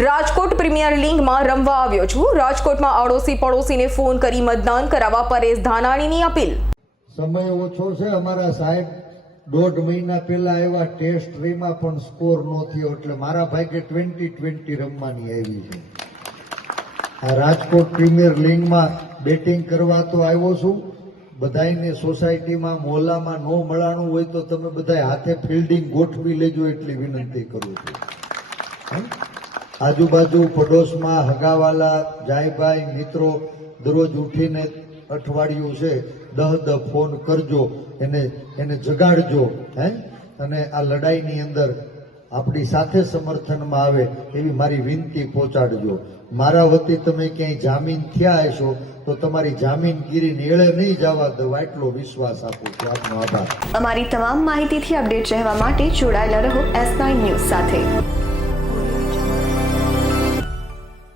Rajkot premier લીગમાં રમવા આવ્યો છું. રાજકોટમાં આડોશી પડોશીને ફોન કરી મતદાન કરાવવા પરેશ ધાનાણીની અપીલ. સમય ઓછો છે. અમારા સાહેબ દોઢ મહિના પહેલા આવ્યા. ટેસ્ટ રીમાં પણ સ્કોર નો થયો. એટલે મારા ભાગે ટ્વેન્ટી ટ્વેન્ટી રમવાની આવી છે. આ રાજકોટ પ્રીમિયર લીગમાં બેટિંગ કરવા તો આવ્યો છું. બધાયને સોસાયટીમાં, મોહલ્લામાં ન મળાણું હોય તો તમે બધા હાથે ફિલ્ડિંગ ગોઠવી લેજો એટલી વિનંતી કરું છું? આજુબાજુ પડોશમાં હગાવાલા જાયભાઈ મિત્રો દરરોજ ઉઠીને અઠવાડિયું છે, દહ દહ ફોન કરજો, એને એને જગાડજો, હે? અને આ લડાઈની અંદર આપણી સાથે સમર્થનમાં આવે એવી મારી વિનંતી પહોંચાડજો. મારા વતી તમે ક્યાંય જામીન થયા હશો, તો તમારી જામીનગીરી નેળે નહીં જવા દો એટલો વિશ્વાસ આપું છું. આપનો આભાર. અમારી તમામ માહિતીથી અપડેટ રહેવા માટે જોડાયેલા રહો એસ ન્યૂઝ સાથે.